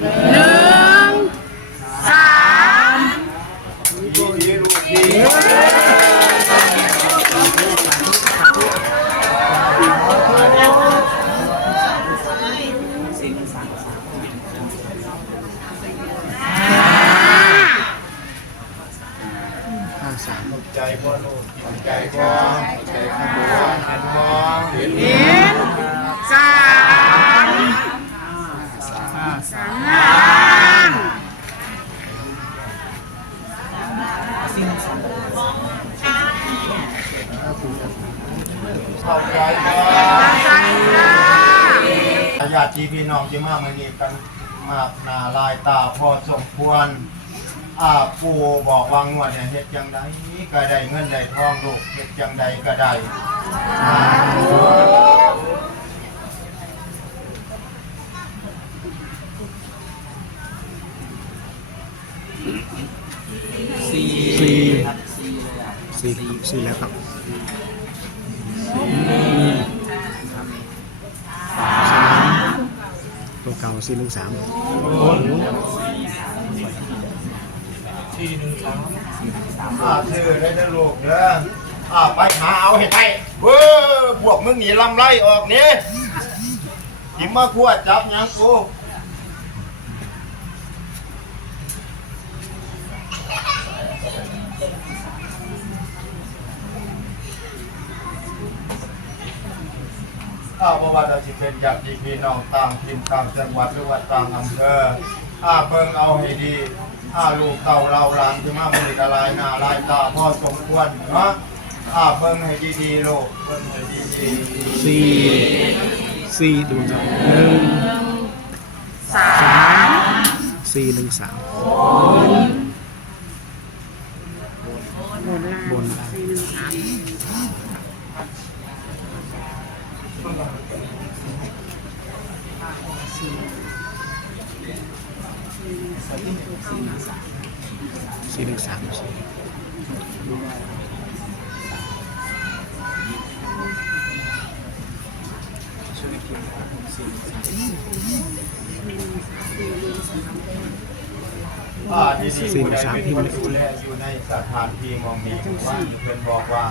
หนึ่งสาม ดีดีลูกดี ห้าสาม ใจบ่ลูกใจบ่ใจข้างบนเห็นบ่เห็น เห็นสาม สามล่างข้าใจบ่ใจค่ะญาติพี่น้องที่มามื้อนี้กันมากหนาลายตาพอสมควรอาปูบอกวางวดเนี่ยเฮ็ดจังไดก็ได้เงินได้ทองลูกเฮ็ดจังใดก็ได้สาธุ สี่ สี่แล้วครับสามตัวเก่าสี่หนึ่งสามอ่าซื้อได้เด้ลูกเด้ออ่าไปหาเอาให้ไปเว้อพวกมึงหนีลำไรออกนี่หิมมาขวดจับยังกู อาบ่ว่าเราสิเป็นญาติพี่น้องต่างถิ่นต่างจังหวัดหรือว่าต่างอำเภออาเบิ่งเอาให้ดีอาลูกเต่าเราหลานที่มาบริการลายหน้าลายตาพ่อสมควรเนาะอาเบิ่งให้ดีๆลูกเบิ่งให้ดีสี่สี่ดูครับหนึ่งสามสี่หนึ่งสามบนล่างบนล่างสี่หนึ่งสาม สี่หนึ่งสามสี่อ่าที่นี่ผู้ใดเป็นคนดูแลอยู่ในสถานที่มองนี้ว่าเพื่อนบอกว่า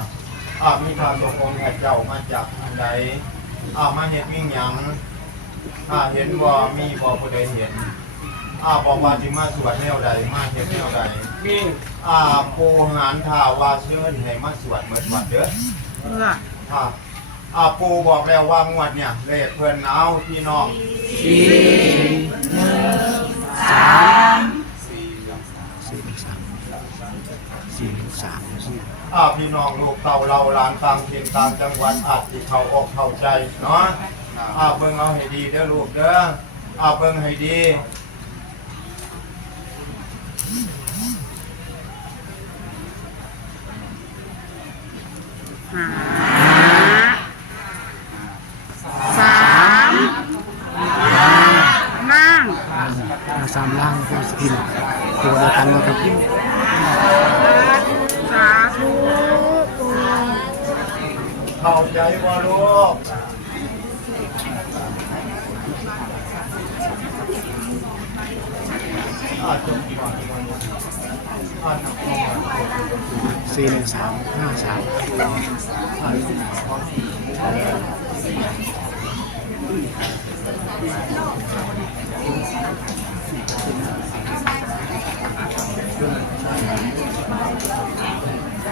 อามีพระสงฆ์องค์เจ้ามาจากทางใดอามาเห็นมิ่งหยังอาเห็นว่ามีบ่ผู้ใดเห็น อ่าบอกว่าสิมาสวดแนวใดมาเห็นแนวใดอ่าปูหานท่าว่าเชิญให้มาสวดเหมือนวัดเด้อเพื่ออ่าอ่าปูบอกแล้วว่างวดเนี่ยเลขเพิ่นเอาพี่น้องสี่หนึ่งสามสี่หนึ่งสามสี่อ่าพี่น้องลูกเต่าเราหลานต่างถิ่นต่างจังหวัดอาจสิเข้าอกเข้าใจเนาะอ่าเบิ่งเอาให้ดีเด้อลูกเด้ออ่าเบิ่งให้ดี สามล่างห้าสามล่างก็สกินตัวเดียวกันเลยครับ สาธุปู เข้าใจบ่ลูกอ่าจบก่อนอ่าจบก่อน สี่หนึ่งสามห้าสาม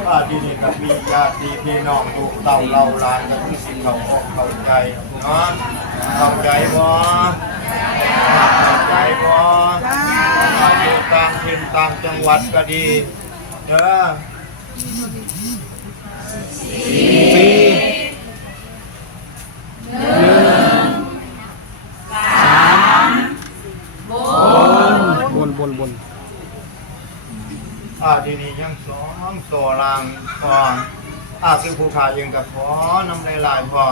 อ่าที่นี่ก็มีญาติพี่น้องลูกเต่าเราหลานก็คือสิเขาอกเข้าใจเนาะเข้าใจบ่เข้าใจบ่อยู่ต่างถิ่นต่างจังหวัดก็ดีเด้อ สี่บนบนบนอ่าทีนี้ยังสองโซลางพออาคือผู้ขายังกับพอน้ำลายลายพอ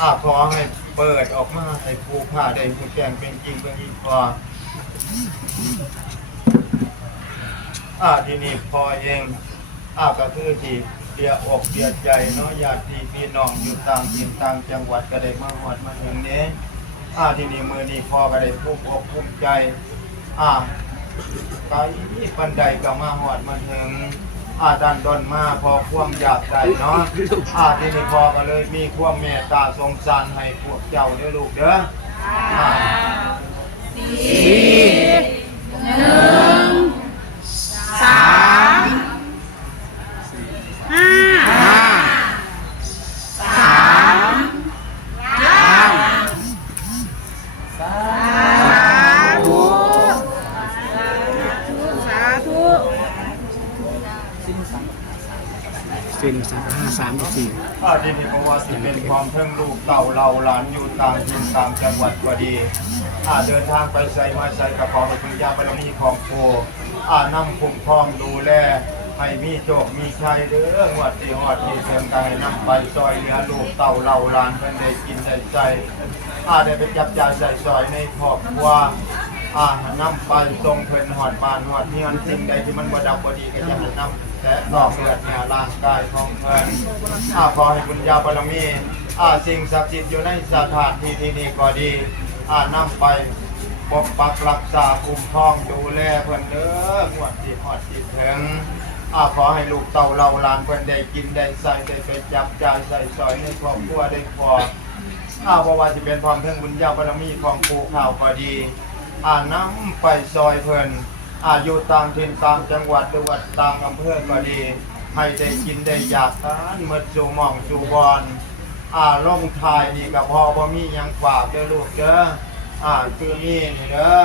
อาพอให้เปิดออกมาให้ผู้ขาได้ผู้แจ้งเป็นจริงเป็นอีกพออาทีนี้พอเอง อาก็คือที่เดียอกเดียใจเนาะญาติพี่น้องอยู่ต่างถิ่นต่างจังหวัดก็ได้มาหอดมาถึงนี้อ่าที่นี้มือนี้พอก็ได้ภูมิอกภูมิใจอ่าไกบันไดก็มาหอดมาถึงอาดันดอนมาพอความอยากได้เนาะอาที่นี่พอก็เลยมีความเมตตาสงสารให้พวกเจ้าเด้อลูกเด้ออ่าสาม สามกับสี่อาที่นี่เพราะว่าสิเป็นความเพิ่งลูกเต่าเราหลานอยู่ตามถิ่นตามจังหวัดก็ดีอาเดินทางไปใส่มาใส่กระเป๋าไปถึงยาบารมีของโพอานำคุ้มครองดูแลให้มีโจกมีชัยเด้อหวดที่หอดที่เทิงกันให้นำไปซอยเหลือลูกเต่าเราหลานเพิ่นได้กินได้ใจอาได้ไปจับจ่ายใส่ซอยในครอบครัวอานำไปทรงเพิ่นหอดบานหอดเฮือนสิ่งใดที่มันบดับบดีก็จะหนำ แต่นอกเลือดเนี่ยร่างกายของเพิ่นอาขอให้บุญญาบารมีอาสิ่งศักดิ์สิทธิ์อยู่ในสถานที่ที่นี้ก็ดีอานำไปปกปักรักษาคุ้มครองดูแลเพิ่นเด้อหวดที่ฮอดที่ถึงอาขอให้ลูกเต่าเราลานเพิ่นได้กินได้ใส่ได้ไปจับจ่ายใส่สอยในครอบครัวได้พออาบ่ว่าสิเป็นความเพ่งบุญญาบารมีของปู่ข่าวก็ดีอานำไปซอยเพิ่น อายุต่างถิ่นต่างจังหวัดจังหวัดต่างอำเภอก็ดี ให้ได้กินได้อยากทานเมื่อสู่หม่องสู่บอลอ่าลงทายนี่ก็พอบ่มีหยังฝากเด้อลูกเด้ออ่าคือนี่นี่เด้อ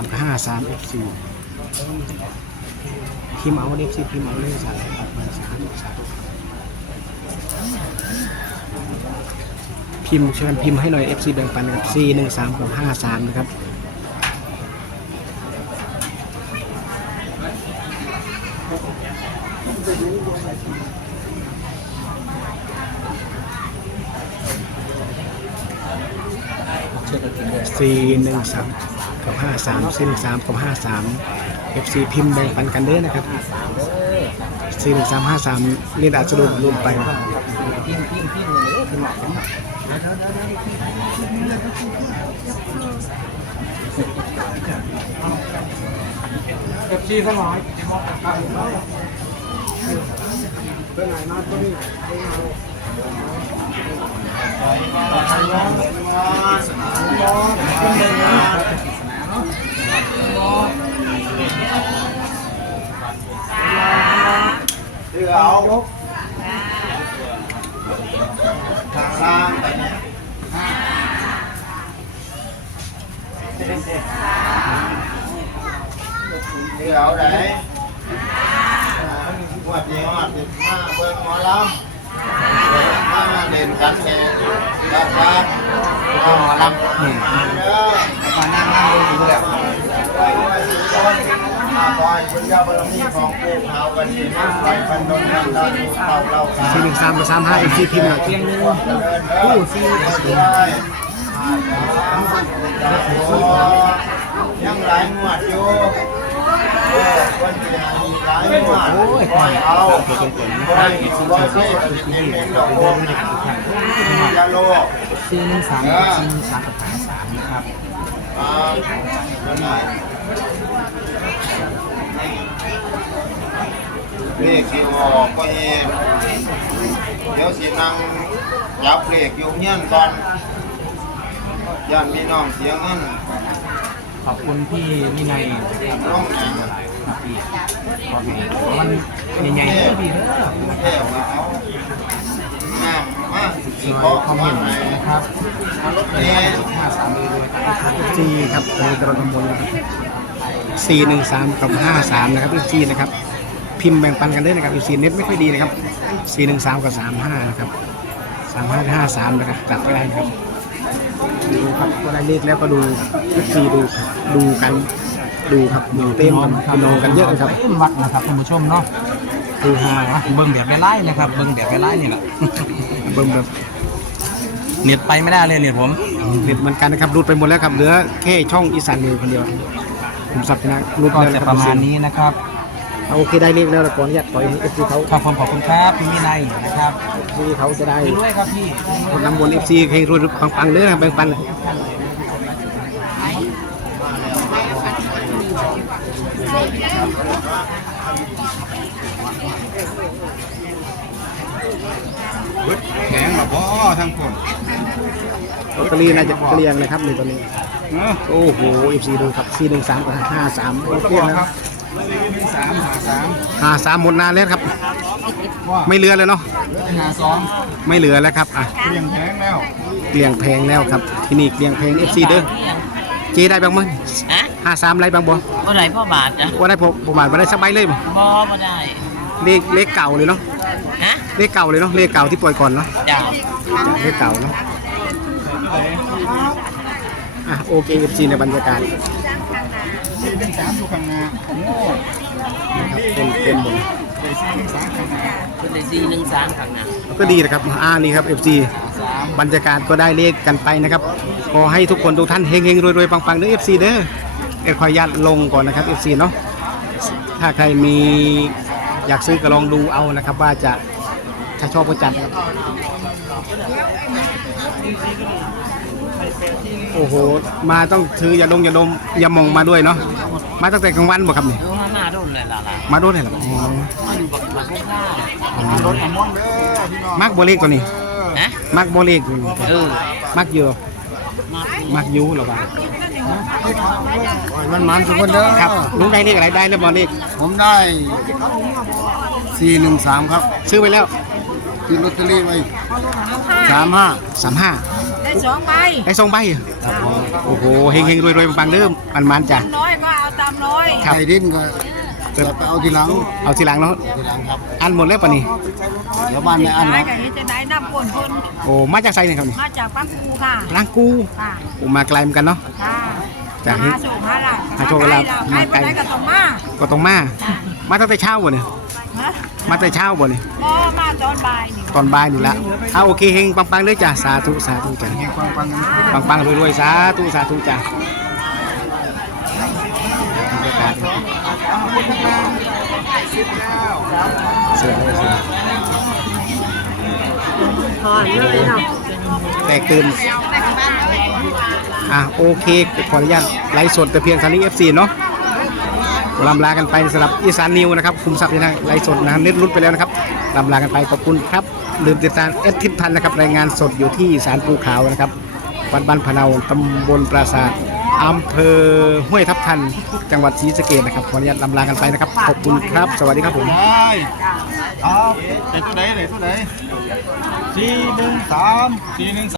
บห้าสามเอฟซีพิมเอาเอฟซีพิมเอาเลยสามมาสามสามพิมพ์เชิญพิมพ์ให้หน่อย FC แบ่งปันกับ4 1 3กับ5 3นะครับสี่หนึ่งสาม กับห้าสามสี่หนึ่งสามกับห้าสามเอฟซีพิมพ์แบ่งปันกันเด้อนะครับสี่หนึ่งสามห้าสามนี่อาจจะรวมรวมไปเลยพิมพ์เก็บชีเขาหน่อยเดี๋ยวเอาทางล่าไปเนี่เดี๋ยวเอาไหนหวัดดีหวัดดีมาเบิ่งหมอา เล่นกันแห่รัดรัดหมอลำเด้อมานั่งนั่งดูอ สี่หนึ่งสามกับสามห้าเอฟซีพิมพ์หน่อยผู้ซียังหลายหมวดอยู่เออคนที่หามีหลายหมวดคอยเอาคอยคอยเพื่อจะเป็นเป็นดอกบัวอย่าโลภซีหนึ่งสามกับซีหนึ่งสามกับหาสามนะครับอ่าตัวไหน เลขที่ออกก็เองเดี๋ยวสินั่งยับเลขอยู่เงี้ยนก่อนย่านมีน้องเสียเงินขอบคุณพี่วินัยนะครับน้องหนังครับพี่ขอบคุณมันใหญ่ๆเลยพี่เด้อแค่ว่าเอาน้ำมาสิซขออยคอมเมมานต์ไหนนะครับเนี่ยห้าสามเลยด้วยเอฟซีครับในกรณมลนะครับ สี่หนึ่งสามกับห้าสามนะครับเอฟซีนะครับ พิมพ์แบ่งปันกันได้นะครับเอฟซีเน็ตไม่ค่อยดีนะครับสี่หนึ่งสามกับสามห้านะครับสามห้าห้าสามนะครับจัดไปได้นะครับดูครับก็ได้เลขแล้วก็ดูเอฟซีดูครับดูกันดูครับดูเต้นกันพี่น้องกันเยอะเลยครับเต็มวัดนะครับท่านผู้ชมเนาะคือฮาเบิ่งแบบไล่ๆนะครับ เบิ่งแบบไล่ๆนี่แหละเบิ่มแบบเน็ตไปไม่ได้เลยเน็ตผมเด็ดเหมือนกันนะครับรูดไปหมดแล้วครับเหลือแค่ช่องอีสานเลยคนเดียว ผมสับชนะรูดก็แล้วจะนะคปบระมาณนี้นะครับเอาโอเคได้เลขแล้วละก่อนอยากปล่อยเอฟซีเขาครับผมขอบคุณครับพี่วินัยนะครับที่เขาจะได้ด้วยครับพี่คนนำบนเอฟซีให้รวยปังๆเลยนะครับแบ่งปันแข็งหรอพ่อทั้งคนลอตเตอรี่น่าจะเกลี้ยงนะครับในตอนนี้ โอ้โหเอฟซีดูครับซีหนึ่งสามกับห้าสามโอเคนะครับสามหาสามห้าสามหมดนานแล้วครับ ไม่เหลือเลยเนาะหาสองไม่เหลือแล้วครับอะเปลี่ยนแพงแล้วเกลี้ยงแพงแล้วครับ ที่นี่เกลี้ยงแพงเอฟซีเด้อเจได้บ้างมั้ยฮะห้าสามไรบ้างบ่บ่ได้พ่อบาทนะว่าได้ผมผมอ่านมาได้สบายเลยบ่บ่บ่ได้เลขเลขเก่าเลยเนาะฮะเลขเก่าเลยเนาะเลขเก่าที่ปล่อยก่อนเนาะจ้าเลขเก่าเนาะ อะโอเคเอฟซีในบรรยากาศสี่หนึ่งสามอยู่ข้างหน้าโง่นะครับเต็มเต็มหมดเลยสี่หนึ่งสามข้างหน้าเพิ่นได้ซีหนึ่งสามข้างหน้าก็ดีนะครับอ่านี่ครับ FC สามบรรยากาศก็ได้เลขกันไปนะครับขอให้ทุกคนทุกท่านเฮงๆรวยๆปังๆเด้อ FC เด้อเอ็ดขออนุญาตลงก่อนนะครับ FC เนาะถ้าใครมีอยากซื้อก็ลองดูเอานะครับ ว่าจะถ้าชอบก็จัดครับ โอ้โห มาต้องถืออย่าลงอย่าลมอย่ามองมาด้วยเนาะ มาตั้งแต่กลางวันบ่ครับนี่ดูมามารุ่นเลยล่ะล่ะมาด้วยเหรออ๋อมาอยู่บักบักพวกข้าอ๋อรถขมวนเด้อพี่น้องมักโบเลขตัวนี้ฮะมักโบเลขเออมักเยอะมามักยูเหรอวะมันมันทุกคนเด้อครับลุงได้เลขอะไรได้แล้วบอเลขผมได้สี่หนึ่งสามครับซื้อไปแล้ว ซื้อลอตเตอรี่ไว้สามห้าสามห้าได้ สองใบได้สองใบโอ้โหเฮงเฮงรวยรวยปังๆเริ่มปันมันจ้ะ น้อยก็เอาตามน้อยครับไข่ดิ้นก็จะไปเอาทีหลังเอาทีหลังเนาะทีหลังครับอันหมดแล้วปะนี่เดี๋ยวบ้านไม่อันได้นะกับเฮ็ดจะได้น้ำป่นคนโอ้มาจากไซเนี่ยครับนี่มาจากปักกูค่ะล้างกูค่ะโอ้มาไกลเหมือนกันเนาะ ค่ะจากหาโชคหาลาภหาโชคหาลาภใครมาไกลบ่ได้ก็ต้องมาก็ต้องมา มาตั้งแต่เช้าบ่เนี่ยฮะ มาแต่เช้าบ่เนี่ยบ่มาตอนบ่ายนี่ตอนบ่ายนี่ละเอาโอเคเฮงปังๆเลยจ้ะสาธุสาธุจ้ะฟังฟังปังๆรวยๆสาธุสาธุจ้ะบรรยากาศเสร็จแล้วเสร็จแล้วถอนเลยเนาะแตกตื่นอะโอเคขออนุญาตไลฟ์สดแต่เพียงเท่านี้ FC เนาะ ลำลากันไปสำหรับอีสานนิวนะครับคุมทรัพย์ที่ทางไลฟ์สดนะเน็ตรุดไปแล้วนะครับลำลากันไปขอบคุณครับลืมติดตามเอสทิพันธ์นะครับรายงานสดอยู่ที่ศาลปูขาวนะครับวัดบ้านพะเนาตำบลปราสาทอำเภอห้วยทับทัน จังหวัดศรีสะเกษนะครับขออนุญาตลำลากันไปนะครับขอบคุณครับ สวัสดีครับผมได้ครับเด็ดตัวไหนเด็ดตัวไหนสี่หนึ่งสามสี่หนึ่ง